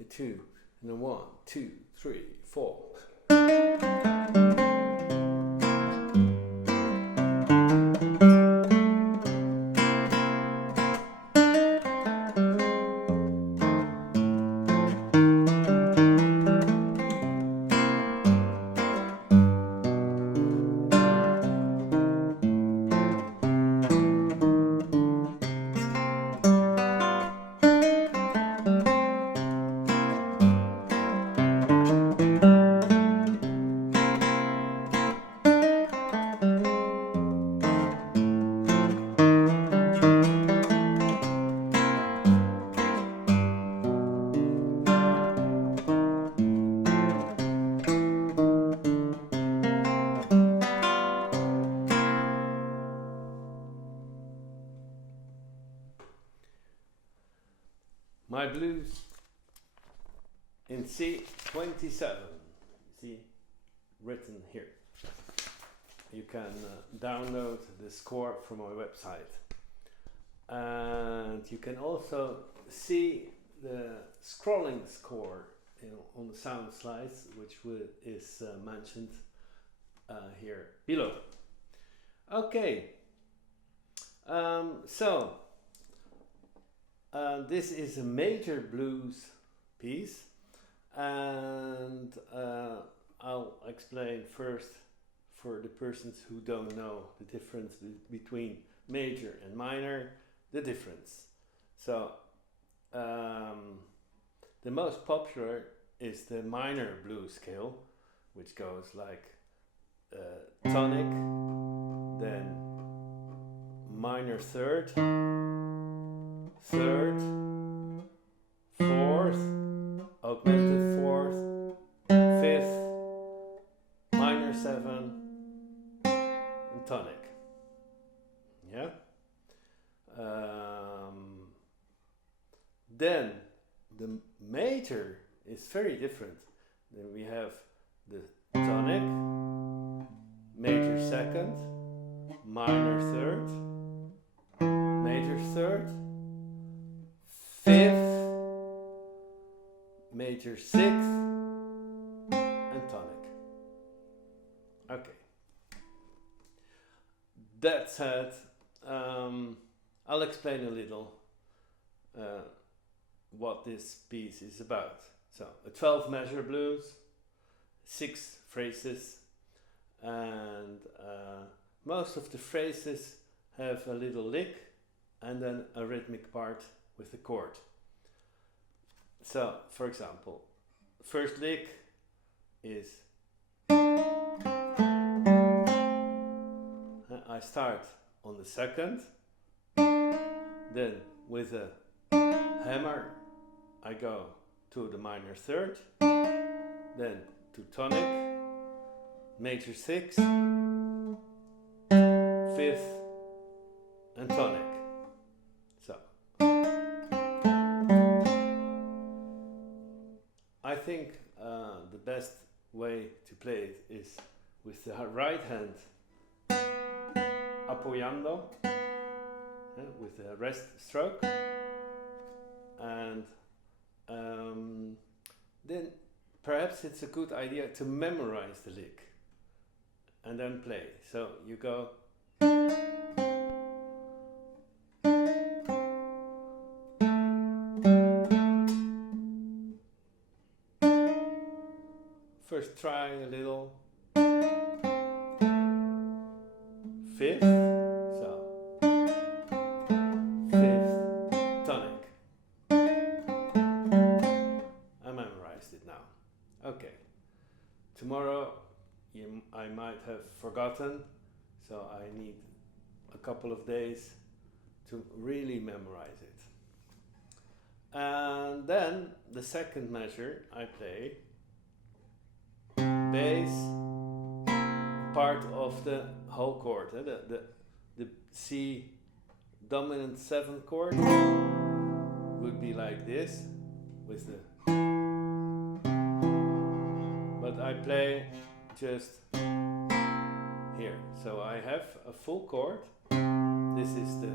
a 2, and a 1, 2, 3, 4. My blues in C27, see written here. You can download the score from my website, and you can also see the scrolling score on the sound slides, which is mentioned here below. Okay, so this is a major blues piece, and I'll explain first for the persons who don't know the difference between major and minor, the difference. So the most popular is the minor blues scale, which goes like tonic, then minor third, third, fourth, augmented fourth, fifth, minor seven, and tonic. Yeah. Then the major is very different. Then we have the tonic, major second, minor third, major third, fifth, major sixth, and tonic. Okay. That said, I'll explain a little what this piece is about. So, a 12 measure blues, 6 phrases, and most of the phrases have a little lick and then a rhythmic part with a chord. So, for example, first lick is I start on the second, then with a hammer I go to the minor third, then to tonic, major sixth, fifth, and tonic. So I think the best way to play it is with the right hand apoyando, with the rest stroke, and then perhaps it's a good idea to memorize the lick and then play. So you go first, try a little fifth, so fifth, tonic. I memorized it now. Okay, tomorrow I might have forgotten, so I need a couple of days to really memorize it. And then the second measure I play bass, part of the whole chord, the C dominant 7th chord would be like this with the, but I play just here. So I have a full chord. This is the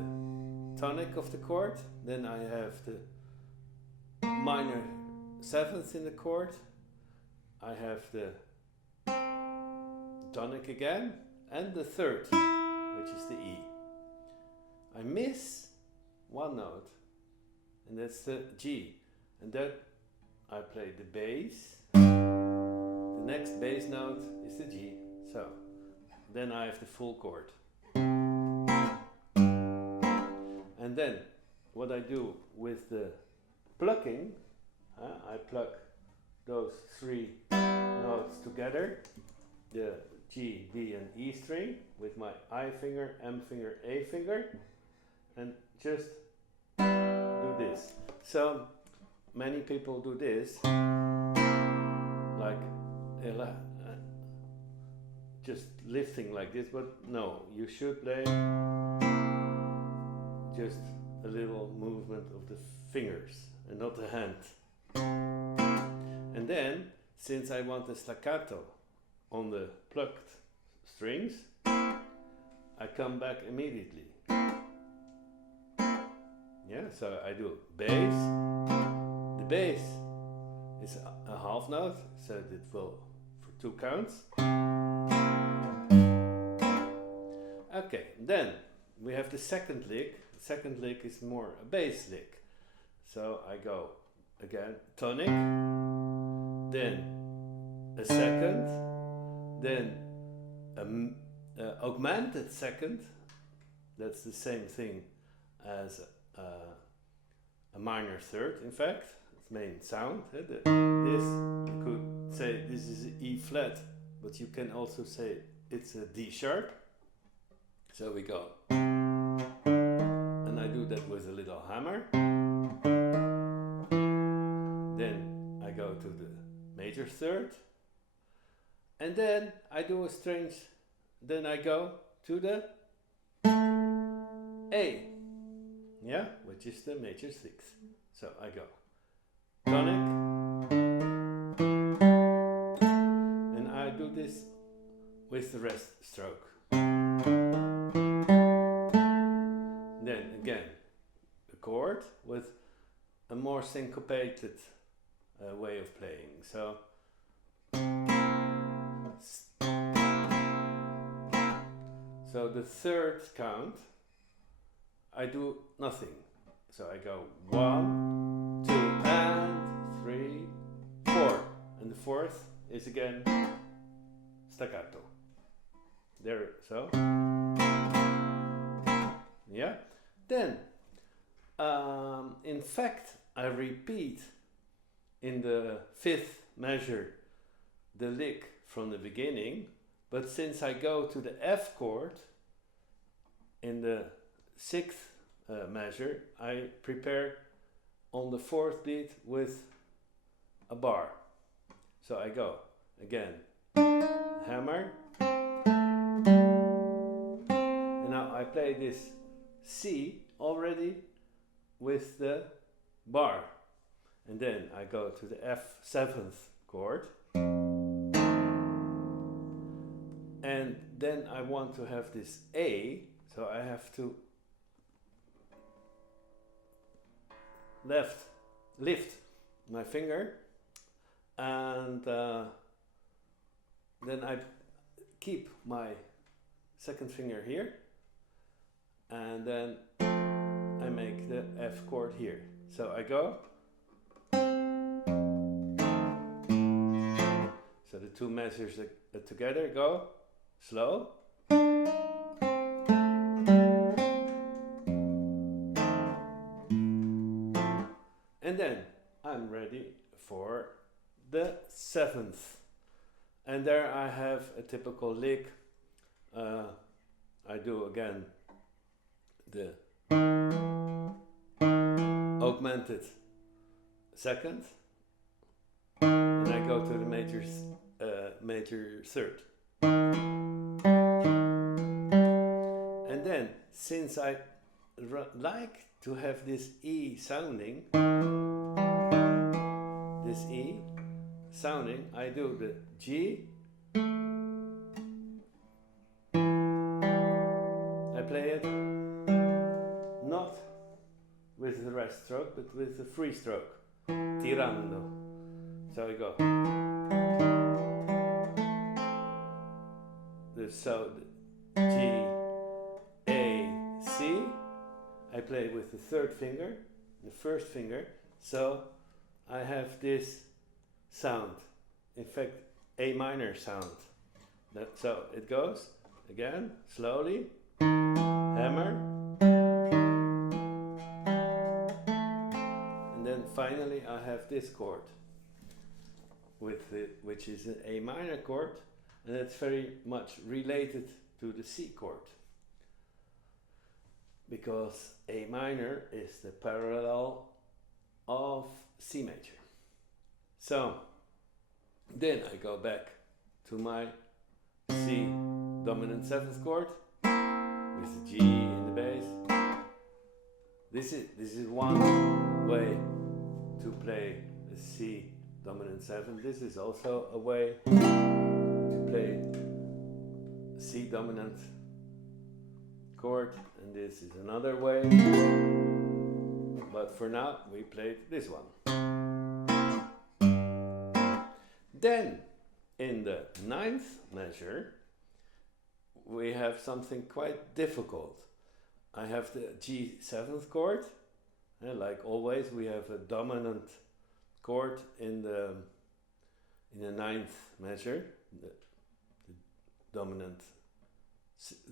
tonic of the chord. Then I have the minor seventh in the chord, I have the tonic again, and the third, which is the E. I miss one note, and that's the G, and that I play the bass. The next bass note is the G, so then I have the full chord. And then what I do with the plucking, I pluck those three notes together, the G, D and E string, with my I finger, M finger, A finger, and just do this. So many people do this, like just lifting like this, but no, you should play just a little movement of the fingers and not the hand. And then, since I want a staccato on the plucked strings, I come back immediately. Yeah, so I do bass. The bass is a half note, so it will for 2 counts. Okay, then we have the second lick. The second lick is more a bass lick. So I go again, tonic, then a second, then augmented second. That's the same thing as a minor third, in fact, its main sound. This, you could say this is an E flat, but you can also say it's a D sharp. So we go, and I do that with a little hammer. Then I go to the major third, and then I do a strange, then I go to the A, yeah, which is the major sixth. So I go tonic, and I do this with the rest stroke. Then again, a chord with a more syncopated way of playing. So the third count, I do nothing. So I go 1, 2, and 3, 4, and the fourth is again staccato. There, so yeah. Then, in fact, I repeat in the fifth measure the lick from the beginning, but since I go to the F chord in the sixth measure, I prepare on the fourth beat with a bar. So I go again, hammer, and now I play this C already with the bar, and then I go to the F7th chord, and then I want to have this A, so I have to lift my finger, and then I keep my second finger here, and then I make the F chord here. So I go, so the two measures together go slow, and then I'm ready for the seventh, and there I have a typical lick. I do again the augmented second, and I go to the major third, and then since I like to have this E sounding, I do the G, I play it not with the rest stroke but with the free stroke, tirando. So I go. So G, A, C. I play with the third finger, the first finger. So I have this sound, in fact, A minor sound. So it goes again, slowly, hammer, and then finally I have this chord, which is an A minor chord, and it's very much related to the C chord, because A minor is the parallel of C major. So then I go back to my C dominant 7th chord with the G in the bass. This is one way to play a C dominant 7. This is also a way to play C dominant chord, and this is another way. But for now we played this one. Then in the 9th measure we have something quite difficult. I have the G7th chord, and like always we have a dominant chord in the 9th measure, the dominant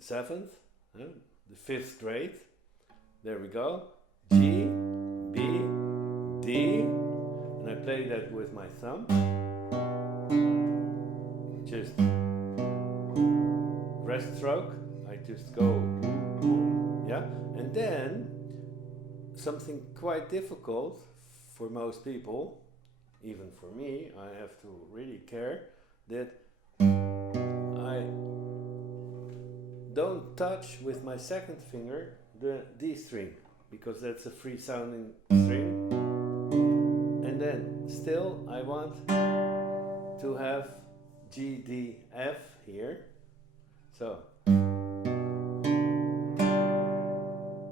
7th, the 5th grade. There we go. G, B, D, and I play that with my thumb. Just rest stroke. I just go, yeah, and then something quite difficult for most people, even for me. I have to really care that I don't touch with my 2nd finger the D string, because that's a free sounding string, and then still I want to have G, D, F here. So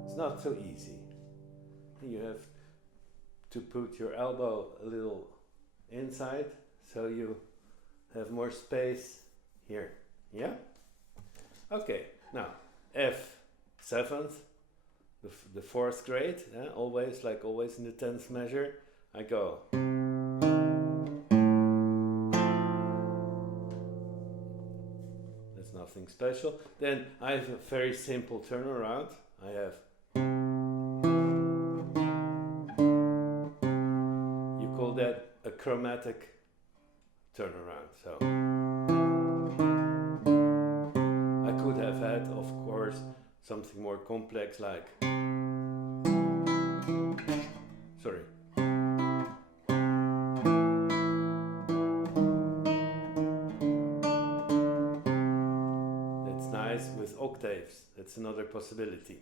it's not so easy. You have to put your elbow a little inside so you have more space here. Yeah? Okay, now F 7th, the 4th grade, always like always in the 10th measure, I go. That's nothing special. Then I have a very simple turnaround. I have, you call that a chromatic turnaround. So I could have had, of course, something more complex like, sorry. That's nice with octaves. That's another possibility.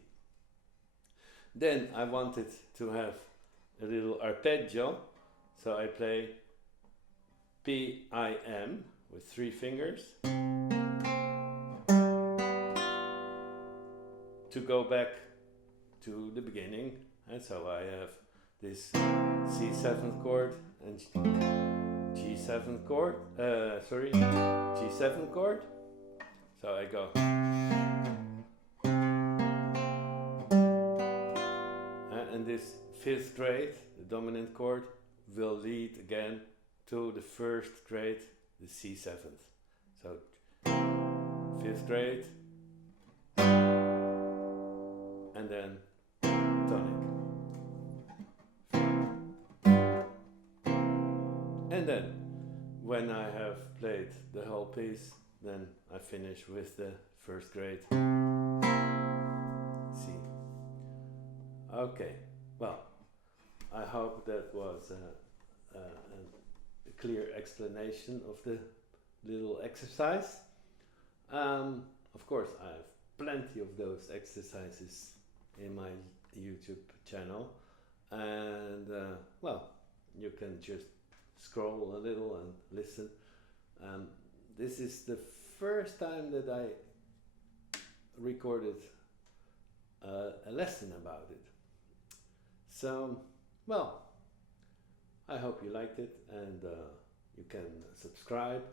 Then I wanted to have a little arpeggio, so I play P-I-M with 3 fingers to go back to the beginning. And so I have this C7 chord and G7 chord, G7 chord. So I go. And this 5th grade, the dominant chord, will lead again to the 1st grade, the C7th. So 5th grade, and then tonic. And then when I have played the whole piece, then I finish with the 1st grade C. Okay, well, I hope that was a clear explanation of the little exercise. Of course, I have plenty of those exercises in my YouTube channel, and well, you can just scroll a little and listen. This is the first time that I recorded a lesson about it. So, well, I hope you liked it, and you can subscribe,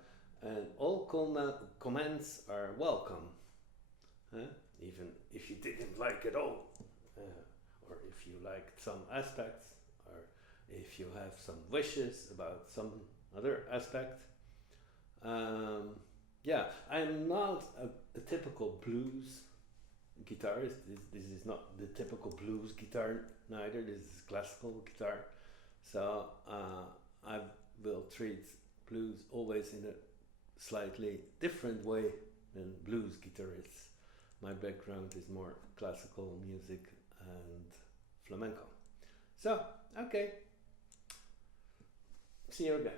and all comments are welcome. Huh? Even if you didn't like it all, or if you liked some aspects, or if you have some wishes about some other aspect. Yeah, I'm not a typical blues guitarist. This is not the typical blues guitar neither. This is classical guitar. So I will treat blues always in a slightly different way than blues guitarists. My background is more classical music and flamenco. So, okay. See you again.